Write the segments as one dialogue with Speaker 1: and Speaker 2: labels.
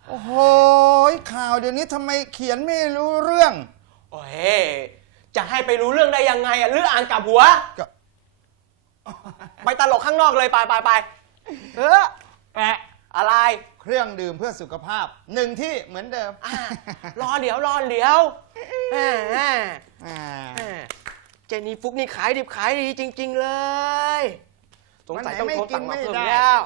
Speaker 1: โอ้โหข่าวเดี๋ยวนี้ทำไมเขียนไม่รู้เรื่อง
Speaker 2: โอ้ยจะให้ไปรู้เรื่องได้ยังไงอ่ะหรืออ่านกลับหัวไปตลกข้างนอกเลยไป
Speaker 1: แปะ
Speaker 2: อะไร
Speaker 1: เครื่องดื่มเพื่อสุขภาพหนึ่งที่เหมือนเดิม
Speaker 2: รอเดี๋ยวเจนี่ฟุกนี่ขายดิบขายดีจริงๆเลยสงสัยต้องโทรสั่งมาเพิ่มแล้ว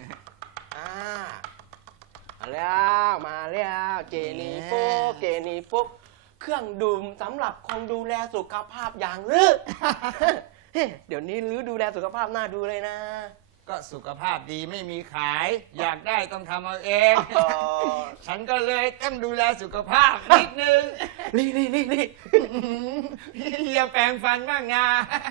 Speaker 2: มาแล้วเจนี่ฟุกเครื่องดื่มสำหรับคนดูแลสุขภาพอย่างลือเดี๋ยวนี้ลือดูแลสุขภาพน่าดูเลยนะ
Speaker 1: ก็สุขภาพดีไม่มีขายอยากได้ต้องทำเอาเอง ฉันก็เลยต้องดูแลสุขภาพนิดนึง
Speaker 2: นี่
Speaker 1: อย่าแปรงฟันบ้างงา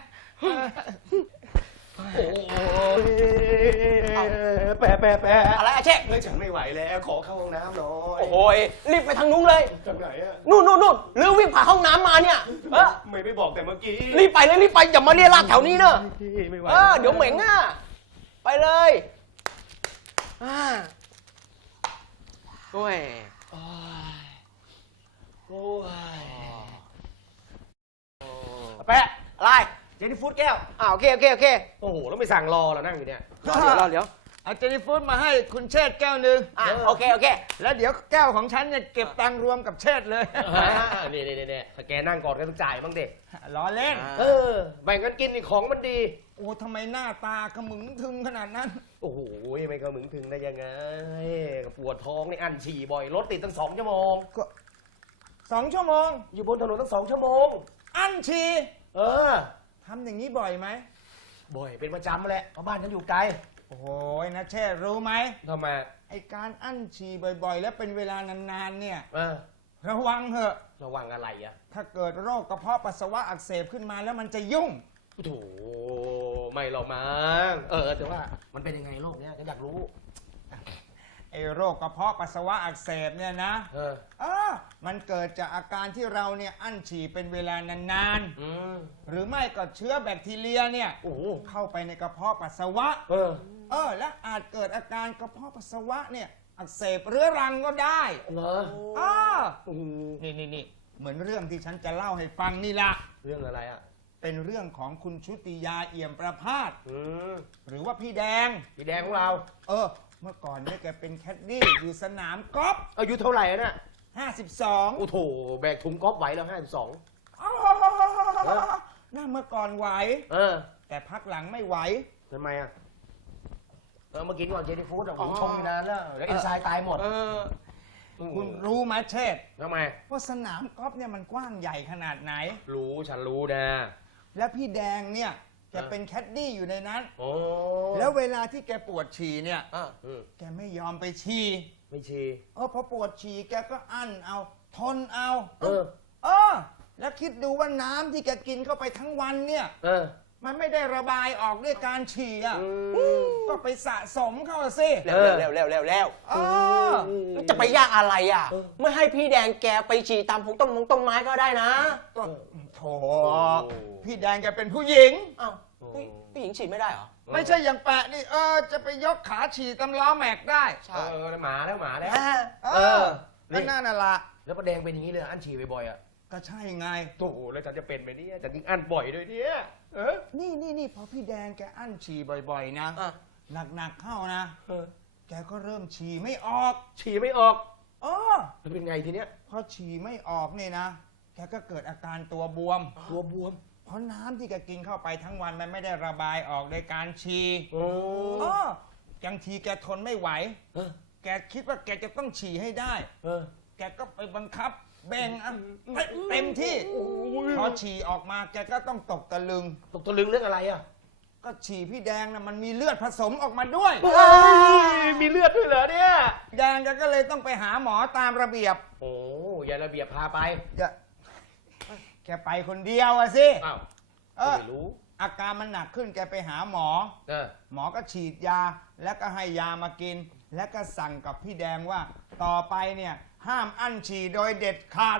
Speaker 3: โอ้ยแปะ
Speaker 2: อะไรอะเช็ค
Speaker 3: เลยฉันไม่ไหวแล้วขอเข้าห้องน้ำหน่อย
Speaker 2: โอ้ยรีบไปทางนู้นเลย
Speaker 3: ทางไหนอะ
Speaker 2: นู่นหรือวิ่งผ่านห้องน้ำมาเนี่ย
Speaker 3: ไม่บอกแต่เมื่อกี้
Speaker 2: รีบไปอย่ามาเรียราดแถวนี้เนอะ
Speaker 3: ไม่ไหว
Speaker 2: เดี๋ยวเหม็งอ่ะไปเลยโอ้ยแปะอะไร
Speaker 3: เจนี่ฟู้ดแก้ว
Speaker 2: โอเค
Speaker 3: โอ้โหแล้วไม่สั่งรอเรานั่งอยู่เนี่ย
Speaker 2: รอเดี๋ยว
Speaker 1: เอาเจนี่ฟู้ดมาให้คุณเชษแก้วหนึ่ง
Speaker 2: โอเค
Speaker 1: แล้วเดี๋ยวแก้วของฉันเนี่ยเก็บตังค์รวมกับเชษเลย
Speaker 3: นี่ถ้าแกนั่งก่อนก็ต้องจ่ายบ้างเด็ก
Speaker 1: ล้อเล่น
Speaker 3: แบ่งกันกินนี่ของมันดี
Speaker 1: โอ้ทำไมหน้าตาขมึงถึงขนาดนั้น
Speaker 3: โอ้โหไม่ขมึงถึงได้ยังไงปวดท้องนี่อั้นฉี่บ่อยรถติดตั้ง2 ชั่วโมง
Speaker 1: ก็2 ชั่วโมง
Speaker 3: อยู่บนถนนตั้ง2 ชั่วโมง
Speaker 1: อั้นฉี่ทำอย่างนี้บ่อยไหม
Speaker 3: บ่อยเป็นประจำแหละเพราะบ้านฉันอยู่ไกล
Speaker 1: โอ้โหนะเชษรู้ไหม
Speaker 3: ทำไม
Speaker 1: ไอการอั้นฉี่บ่อยๆแล้วเป็นเวลานานๆเนี่ยระวังเถอะ
Speaker 3: ระวังอะไรอะ
Speaker 1: ถ้าเกิดโรคกระเพาะปัสสาวะอักเสบขึ้นมาแล้วมันจะยุ่ง
Speaker 3: โถไม่หรอกมั้งแต่ว่ามันเป็นยังไงโรคเนี้ยฉันอยากรู้
Speaker 1: ไอโรคกระเพาะปัสสาวะอักเสบเนี่ยนะมันเกิดจากอาการที่เราเนี่ยอั้นฉี่เป็นเวลานานๆหรือไม่ก็เชื้อแบคทีเรียเนี่ยเข้าไปในกระเพาะปัสสาวะและอาจเกิดอาการกระเพาะปัสสาวะเนี่ยอักเสบเรื้อรังก็ได้
Speaker 3: เหรอ
Speaker 1: นี่เหมือนเรื่องที่ฉันจะเล่าให้ฟังนี่ละ
Speaker 3: เรื่องอะไรอ่ะ
Speaker 1: เป็นเรื่องของคุณชุติยาเอี่ยมประภาสหรือว่าพี่แดง
Speaker 3: ของเรา
Speaker 1: เมื่อก่อนเนี่ยแกเป็นแคดดี้อยู่สนามกอล์ฟ
Speaker 3: อายุเท่าไหร่น่ะ
Speaker 1: 52
Speaker 3: โอ้โหแบกถุงกอล์ฟไหวแล้ว52
Speaker 1: น่าเมื่อก่อนไหวแต่พักหลังไม่ไหว
Speaker 3: ทำไมอ่ะมากินก่อนเจนี่ฟู้ดผมชงนานแล้วเอ็นไซม์ตายหมด
Speaker 1: คุณรู้ไหมเชษ
Speaker 3: ทำไม
Speaker 1: ว่าสนามกอล์ฟเนี่ยมันกว้างใหญ่ขนาดไหน
Speaker 3: ฉันรู้นะ
Speaker 1: แล้วพี่แดงเนี่ยแกเป็นแคดดี้อยู่ในนั้นแล้วเวลาที่แกปวดฉี่เนี่ยแกไม่ยอมไปฉี่
Speaker 3: ไม่ฉี่
Speaker 1: พอปวดฉี่แกก็อั้นเอาทนเอาแล้วคิดดูว่าน้ำที่แกกินเข้าไปทั้งวันเนี่ยมันไม่ได้ระบายออกด้วยการฉี่ก็ไปสะสมเข้าสิ
Speaker 2: แล้วจะไปยากอะไรอ่ะไม่ให้พี่แดงแกไปฉี่ตามพวกต้นไม้ก็ได้นะ
Speaker 1: ก็โถพี่แดงแกเป็นผู้หญิง
Speaker 2: ผู้หญิงฉี่ไม่ได้เหรอ
Speaker 1: ไม่ใช่อย่างแปะนี่จะไปยกขาฉี่ตำล้อแม็กได้
Speaker 3: ใช่หมาแล้ว
Speaker 1: นั่นน่ะละ
Speaker 3: แล้วประแดงเป็นอย่างนี้เลยอั้นฉี่บ่อยๆอ่ะ
Speaker 1: ก็ใช่ไง
Speaker 3: โอ้โหแล้วฉันจะเป็นไหมเนี่ยจะยิ่งอั้นบ่อยด้วยเนี่ย
Speaker 1: นี่พอพี่แดงแกอั้นฉี่บ่อยๆนะหนักเข้านะแกก็เริ่มฉี่ไม่ออก
Speaker 3: แล้วเป็นไงทีเนี้ย
Speaker 1: พอฉี่ไม่ออกเนี่ยนะแกก็เกิดอาการตัวบวมเพราะน้ำที่แกกินเข้าไปทั้งวันมันไม่ได้ระบายออกโดยการฉี่บางทีแกทนไม่ไหวแกคิดว่าแกจะต้องฉี่ให้ได้แกก็ไปบังคับแบ่งเต็มที่พอฉี่ออกมาแกก็ต้องตกตะลึง
Speaker 3: เรื่องอะไรอ่ะ
Speaker 1: ก็ฉี่พี่แดงนะมันมีเลือดผสมออกมาด้วย
Speaker 3: มีเลือดด้วยเหรอเนี่ย
Speaker 1: แดงก็เลยต้องไปหาหมอตามระเบียบ
Speaker 3: อย่าระเบียบพาไป
Speaker 1: แกไปคนเดียวอะสิ
Speaker 3: ไม่รู้
Speaker 1: อาการมันหนักขึ้นแกไปหาหมอหมอก็ฉีดยาแล้วก็ให้ยามากินแล้วก็สั่งกับพี่แดงว่าต่อไปเนี่ยห้ามอั้นฉี่โดยเด็ดขาด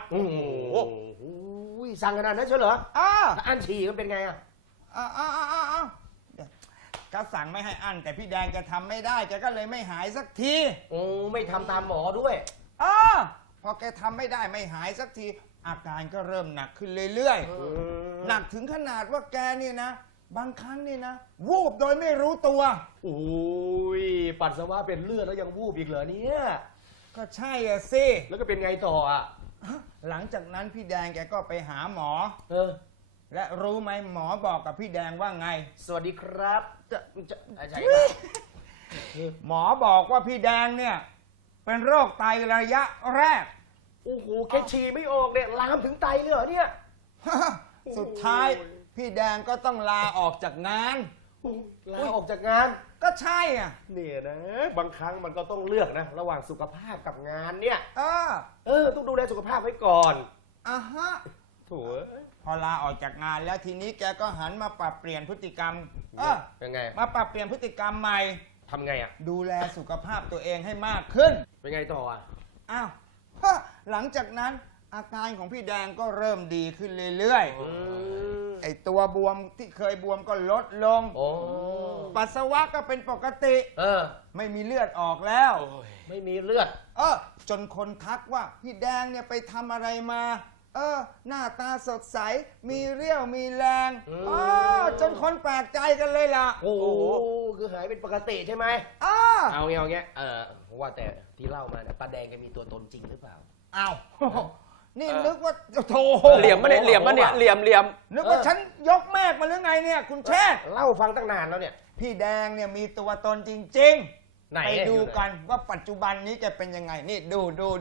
Speaker 3: สั่งขนาดนั้นใช่เหรออั้นฉี่มันเป็นไงอ่ะ
Speaker 1: ก็สั่งไม่ให้อั้นแต่พี่แดงแกทำไม่ได้แกก็เลยไม่หายสักที
Speaker 3: โอ้ไม่ทำตามหมอด้วย
Speaker 1: พอแกทำไม่ได้ไม่หายสักที อาการก็เริ่มหนักขึ้นเรื่อยๆหนักถึงขนาดว่าแกเนี่ยนะ บางครั้งนี่นะวูบโดยไม่รู้ตัว
Speaker 3: โอ้ยปัสสาวะเป็นเลือดแล้วยังวูบอีกเหรอเนี่ย
Speaker 1: ก็ใช่อะสิ
Speaker 3: แล้วก็เป็นไงต่ออ่ะ
Speaker 1: หลังจากนั้นพี่แดงแกก็ไปหาหมอ
Speaker 3: เออ
Speaker 1: และรู้ไหมหมอบอกกับพี่แดงว่าไง
Speaker 3: สวัสดีครับจะใช่ปะ
Speaker 1: หมอบอกว่าพี่แดงเนี่ยเป็นโรคไตระยะแรก
Speaker 3: โอ้โหแค่ฉี่ไม่ออกเนี่ยลามถึงไตเลยเหรอเนี่ย
Speaker 1: สุดท้ายพี่แดงก็ต้องลาออกจากงาน
Speaker 3: ลาออกจากงาน
Speaker 1: ก็ใช่อ่ะ
Speaker 3: เนี่ยนะ บางครั้งมันก็ต้องเลือกนะ ระหว่างสุขภาพกับงานเนี่ย ต้องดูแลสุขภาพไว้ก่อน
Speaker 1: อ่ะฮะ
Speaker 3: โถู
Speaker 1: พอลาออกจากงานแล้วทีนี้แกก็หันมาปรับเปลี่ยนพฤติกรรม
Speaker 3: ยังไง
Speaker 1: มาปรับเปลี่ยนพฤติกรรมใหม่
Speaker 3: ทำไงอ่ะ
Speaker 1: ดูแลสุขภาพตัวเองให้มากขึ้น
Speaker 3: เป็นไงต่ออ่ะ
Speaker 1: อ้าวหลังจากนั้นอาการของพี่แดงก็เริ่มดีขึ้นเรื่อยๆไอตัวบวมที่เคยบวมก็ลดลง
Speaker 3: โอ้
Speaker 1: ปัสสาวะก็เป็นปกติ ไม่มีเลือดออกแล้ว
Speaker 3: ไม่มีเลือด
Speaker 1: จนคนทักว่าพี่แดงเนี่ยไปทำอะไรมา หน้าตาสดใส มีเรี่ยวมีแรงจนคนแปลกใจกันเลยล่ะ
Speaker 3: โอ้โหคือหายเป็นปกติใช่ไหม เอาเงี้ยว่าแต่ที่เล่ามาเนี่ยป้าแดงแกมีตัวตนจริงหรือเปล่า
Speaker 1: อ้าวนี่นึกว่าโถ
Speaker 2: เหลี่ยมมาเนี่ยเหลี่ยมมาเนี่ยเหลี่ยม
Speaker 1: นึกว่าฉันยกแมกมาหรือไงเนี่ยคุณเชษฐ์
Speaker 3: เล่าฟังตั้งนานแล้วเนี่ย
Speaker 1: พี่แดงเนี่ยมีตัวตนจริง
Speaker 3: ไหน
Speaker 1: ๆ ไปดูกันว่าปัจจุบันนี้แกเป็นยังไง นี่ดู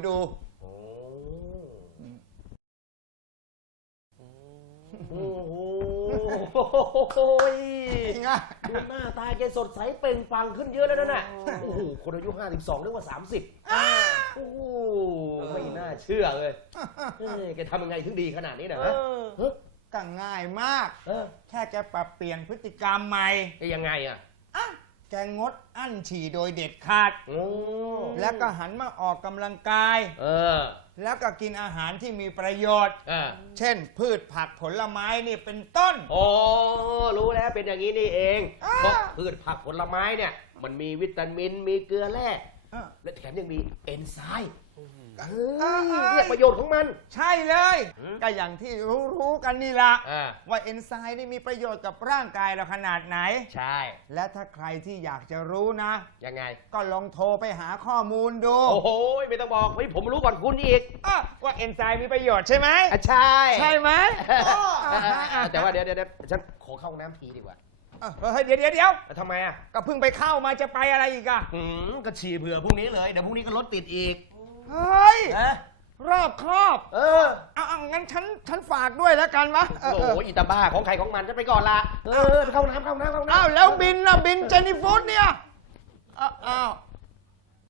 Speaker 3: โอ้โห
Speaker 1: ไง
Speaker 3: ดูหน้าตาแกสดใสเปล่งปลั่งขึ้นเยอะแล้วนั่นน่ะโอ้โหคนอายุ52เรียกว่า30โอ้โหไม่น่าเชื่อเลยแกทำยังไงถึงดีขนาดนี้นะฮะ
Speaker 1: ก็ง่ายมาก
Speaker 3: เออ
Speaker 1: แค่แกปรับเปลี่ยนพฤติกรรมใหม่
Speaker 3: ยังไงอ่ะ
Speaker 1: แกงดอั้นฉี่โดยเด็ดขาด
Speaker 3: โอ้
Speaker 1: แล้วก็หันมาออกกำลังกาย แล้วก็กินอาหารที่มีประโยชน์ เช่น พืชผักผลไม้นี่เป็นต้น
Speaker 3: โอ้รู้แล้วเป็นอย่างนี้นี่เองเพราะพืชผักผลไม้เนี่ยมันมีวิตามินมีเกลือแร่และแถมยังมีเอนไซม์เนี่ยประโยชน์ของมัน
Speaker 1: ใช่เลย ก็อย่างที่รู้กันนี่ละ ว่าเอนไซม์นี่มีประโยชน์กับร่างกายเราขนาดไหน
Speaker 3: ใช่
Speaker 1: และถ้าใครที่อยากจะรู้นะ
Speaker 3: ยังไง
Speaker 1: ก็ลองโทรไปหาข้อมูลดู
Speaker 3: โอ้โหไม่ต้องบอกเฮ้ยผมรู้ก่อนคุณอีก
Speaker 1: ว่าเอนไซม์มีประโยชน์ใช่ไหม
Speaker 3: ใช่
Speaker 1: ใช่ไหม
Speaker 3: แต่ว่าเดี๋ยวฉันขอเข้าห้องน้ำทีดีกว่า
Speaker 1: เฮ้ยเดี๋ยว
Speaker 3: ทำไมอ่ะ
Speaker 1: ก็เพิ่งไปเข้ามาจะไปอะไรอีกอะ
Speaker 3: ก็ฉี่เผื่อพรุ่งนี้เลยเดี๋ยวพรุ่งนี้ก็รถติดอีก
Speaker 1: เฮ้ย รอบครอบ เอางั้นฉันฝากด้วยแล้วกันวะ
Speaker 3: โอ้โหอีตาบ้าของใครของมันจะไปก่อนละไปเข้าน้ำ
Speaker 1: อ้าวแล้วบินนะบินเจนิฟูดเนี่ยอ้าว